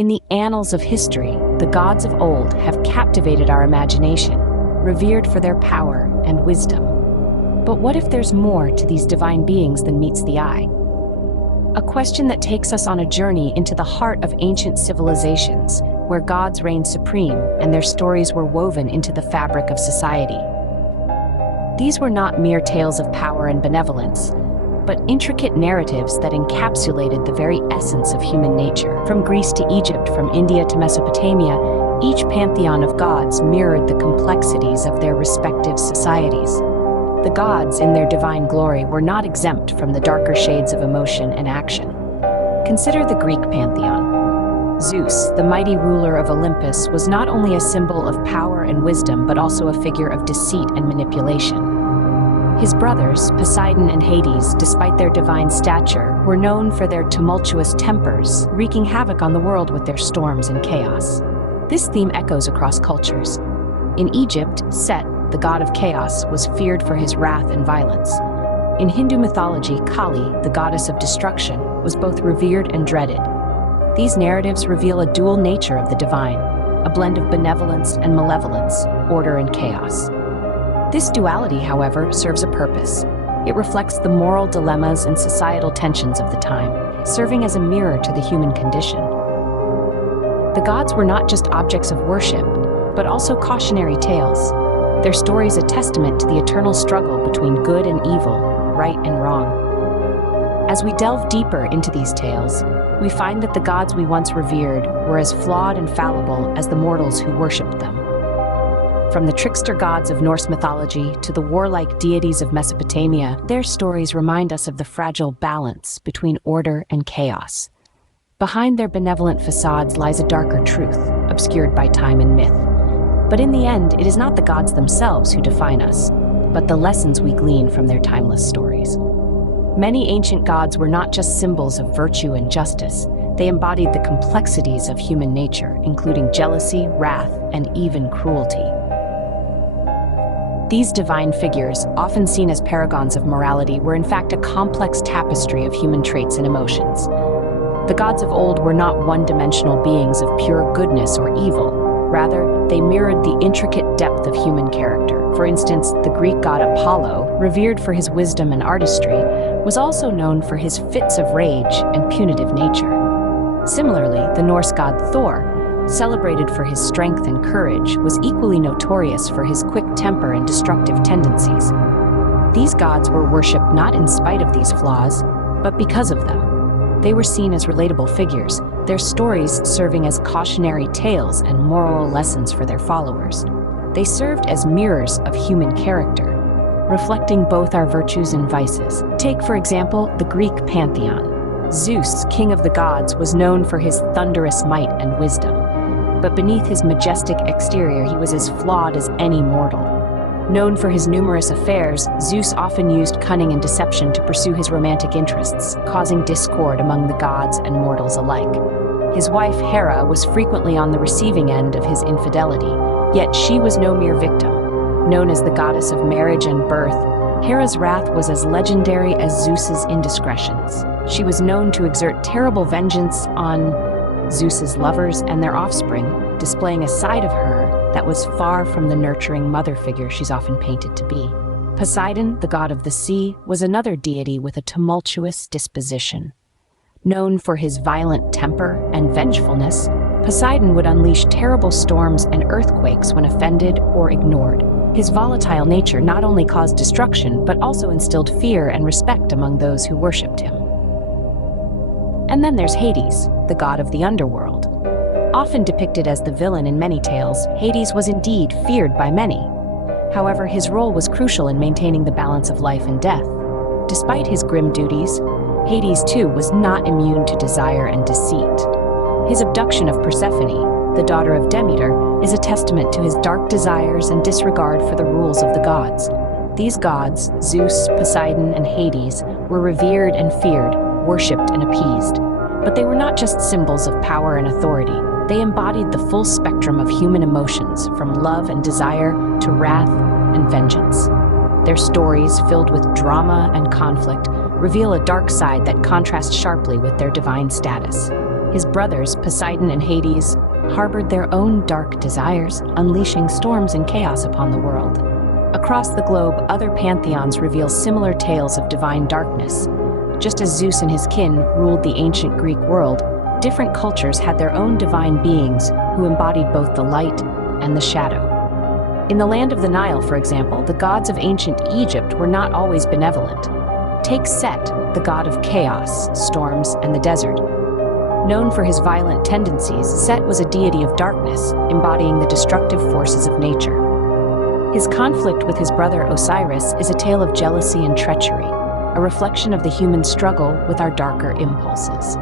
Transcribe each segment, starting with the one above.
In the annals of history, the gods of old have captivated our imagination, revered for their power and wisdom. But what if there's more to these divine beings than meets the eye? A question that takes us on a journey into the heart of ancient civilizations, where gods reigned supreme and their stories were woven into the fabric of society. These were not mere tales of power and benevolence, but intricate narratives that encapsulated the very essence of human nature. From Greece to Egypt, from India to Mesopotamia, each pantheon of gods mirrored the complexities of their respective societies. The gods, in their divine glory, were not exempt from the darker shades of emotion and action. Consider the Greek pantheon. Zeus, the mighty ruler of Olympus, was not only a symbol of power and wisdom, but also a figure of deceit and manipulation. His brothers, Poseidon and Hades, despite their divine stature, were known for their tumultuous tempers, wreaking havoc on the world with their storms and chaos. This theme echoes across cultures. In Egypt, Set, the god of chaos, was feared for his wrath and violence. In Hindu mythology, Kali, the goddess of destruction, was both revered and dreaded. These narratives reveal a dual nature of the divine, a blend of benevolence and malevolence, order and chaos. This duality, however, serves a purpose. It reflects the moral dilemmas and societal tensions of the time, serving as a mirror to the human condition. The gods were not just objects of worship, but also cautionary tales. Their stories a testament to the eternal struggle between good and evil, right and wrong. As we delve deeper into these tales, we find that the gods we once revered were as flawed and fallible as the mortals who worshipped them. From the trickster gods of Norse mythology to the warlike deities of Mesopotamia, their stories remind us of the fragile balance between order and chaos. Behind their benevolent facades lies a darker truth, obscured by time and myth. But in the end, it is not the gods themselves who define us, but the lessons we glean from their timeless stories. Many ancient gods were not just symbols of virtue and justice. They embodied the complexities of human nature, including jealousy, wrath, and even cruelty. These divine figures, often seen as paragons of morality, were in fact a complex tapestry of human traits and emotions. The gods of old were not one-dimensional beings of pure goodness or evil. Rather, they mirrored the intricate depth of human character. For instance, the Greek god Apollo, revered for his wisdom and artistry, was also known for his fits of rage and punitive nature. Similarly, the Norse god Thor, celebrated for his strength and courage, was equally notorious for his quick temper and destructive tendencies. These gods were worshipped not in spite of these flaws, but because of them. They were seen as relatable figures, their stories serving as cautionary tales and moral lessons for their followers. They served as mirrors of human character, reflecting both our virtues and vices. Take, for example, the Greek pantheon. Zeus, king of the gods, was known for his thunderous might and wisdom. But beneath his majestic exterior, he was as flawed as any mortal. Known for his numerous affairs, Zeus often used cunning and deception to pursue his romantic interests, causing discord among the gods and mortals alike. His wife, Hera, was frequently on the receiving end of his infidelity, yet she was no mere victim. Known as the goddess of marriage and birth, Hera's wrath was as legendary as Zeus's indiscretions. She was known to exert terrible vengeance on Zeus's lovers and their offspring, displaying a side of her that was far from the nurturing mother figure she's often painted to be. Poseidon, the god of the sea, was another deity with a tumultuous disposition. Known for his violent temper and vengefulness, Poseidon would unleash terrible storms and earthquakes when offended or ignored. His volatile nature not only caused destruction, but also instilled fear and respect among those who worshipped him. And then there's Hades, the god of the underworld. Often depicted as the villain in many tales, Hades was indeed feared by many. However, his role was crucial in maintaining the balance of life and death. Despite his grim duties, Hades too was not immune to desire and deceit. His abduction of Persephone, the daughter of Demeter, is a testament to his dark desires and disregard for the rules of the gods. These gods, Zeus, Poseidon, and Hades, were revered and feared, worshipped and appeased. But they were not just symbols of power and authority. They embodied the full spectrum of human emotions, from love and desire to wrath and vengeance. Their stories, filled with drama and conflict, reveal a dark side that contrasts sharply with their divine status. His brothers, Poseidon and Hades, harbored their own dark desires, unleashing storms and chaos upon the world. Across the globe, other pantheons reveal similar tales of divine darkness. Just as Zeus and his kin ruled the ancient Greek world, different cultures had their own divine beings who embodied both the light and the shadow. In the land of the Nile, for example, the gods of ancient Egypt were not always benevolent. Take Set, the god of chaos, storms, and the desert. Known for his violent tendencies, Set was a deity of darkness, embodying the destructive forces of nature. His conflict with his brother Osiris is a tale of jealousy and treachery, a reflection of the human struggle with our darker impulses.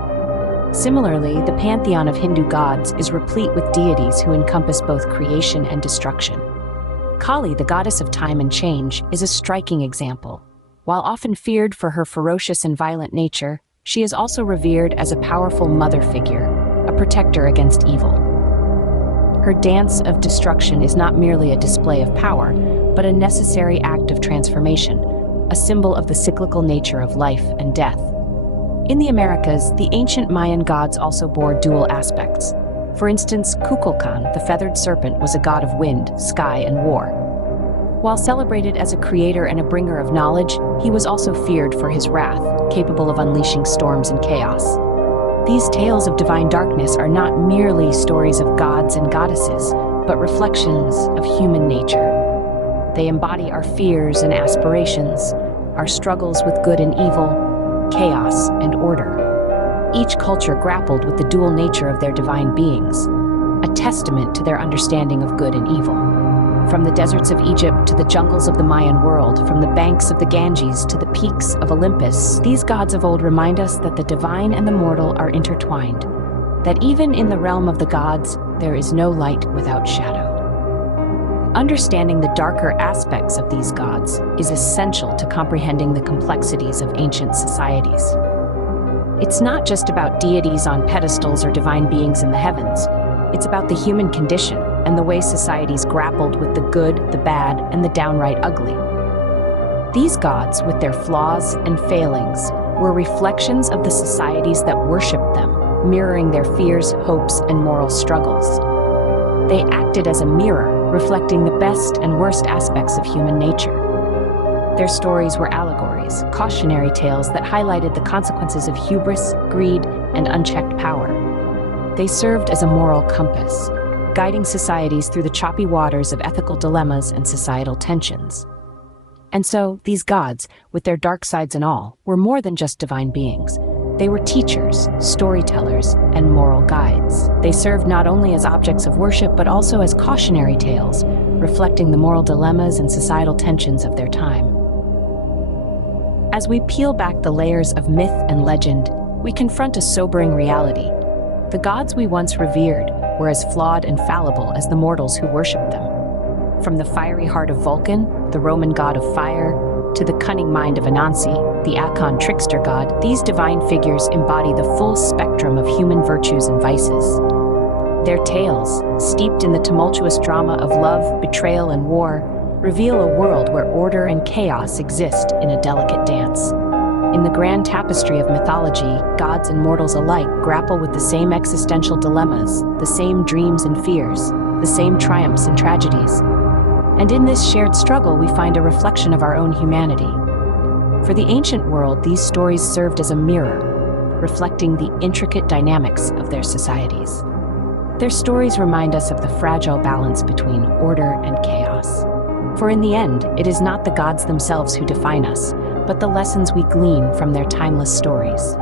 Similarly, the pantheon of Hindu gods is replete with deities who encompass both creation and destruction. Kali, the goddess of time and change, is a striking example. While often feared for her ferocious and violent nature, she is also revered as a powerful mother figure, a protector against evil. Her dance of destruction is not merely a display of power, but a necessary act of transformation, a symbol of the cyclical nature of life and death. In the Americas, the ancient Mayan gods also bore dual aspects. For instance, Kukulkan, the feathered serpent, was a god of wind, sky, and war. While celebrated as a creator and a bringer of knowledge, he was also feared for his wrath, capable of unleashing storms and chaos. These tales of divine darkness are not merely stories of gods and goddesses, but reflections of human nature. They embody our fears and aspirations, our struggles with good and evil, chaos and order. Each culture grappled with the dual nature of their divine beings, a testament to their understanding of good and evil. From the deserts of Egypt to the jungles of the Mayan world, from the banks of the Ganges to the peaks of Olympus, these gods of old remind us that the divine and the mortal are intertwined, that even in the realm of the gods, there is no light without shadow. Understanding the darker aspects of these gods is essential to comprehending the complexities of ancient societies. It's not just about deities on pedestals or divine beings in the heavens. It's about the human condition and the way societies grappled with the good, the bad, and the downright ugly. These gods, with their flaws and failings, were reflections of the societies that worshipped them, mirroring their fears, hopes, and moral struggles. They acted as a mirror, reflecting the best and worst aspects of human nature. Their stories were allegories, cautionary tales that highlighted the consequences of hubris, greed, and unchecked power. They served as a moral compass, guiding societies through the choppy waters of ethical dilemmas and societal tensions. And so, these gods, with their dark sides and all, were more than just divine beings. They were teachers, storytellers, and moral guides. They served not only as objects of worship, but also as cautionary tales, reflecting the moral dilemmas and societal tensions of their time. As we peel back the layers of myth and legend, we confront a sobering reality. The gods we once revered were as flawed and fallible as the mortals who worshipped them. From the fiery heart of Vulcan, the Roman god of fire, to the cunning mind of Anansi, the Akan trickster god, these divine figures embody the full spectrum of human virtues and vices. Their tales, steeped in the tumultuous drama of love, betrayal, and war, reveal a world where order and chaos exist in a delicate dance. In the grand tapestry of mythology, gods and mortals alike grapple with the same existential dilemmas, the same dreams and fears, the same triumphs and tragedies. And in this shared struggle, we find a reflection of our own humanity. For the ancient world, these stories served as a mirror, reflecting the intricate dynamics of their societies. Their stories remind us of the fragile balance between order and chaos. For in the end, it is not the gods themselves who define us, but the lessons we glean from their timeless stories.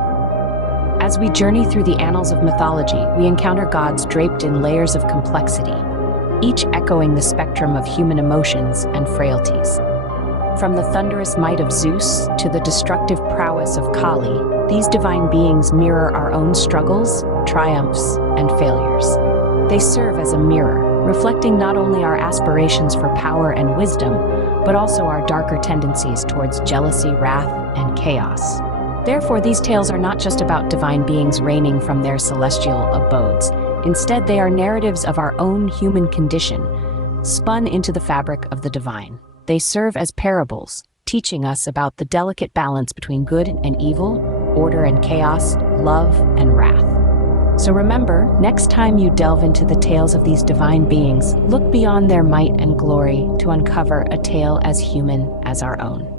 As we journey through the annals of mythology, we encounter gods draped in layers of complexity, each echoing the spectrum of human emotions and frailties. From the thunderous might of Zeus to the destructive prowess of Kali, these divine beings mirror our own struggles, triumphs, and failures. They serve as a mirror, reflecting not only our aspirations for power and wisdom, but also our darker tendencies towards jealousy, wrath, and chaos. Therefore, these tales are not just about divine beings reigning from their celestial abodes. Instead, they are narratives of our own human condition, spun into the fabric of the divine. They serve as parables, teaching us about the delicate balance between good and evil, order and chaos, love and wrath. So remember, next time you delve into the tales of these divine beings, look beyond their might and glory to uncover a tale as human as our own.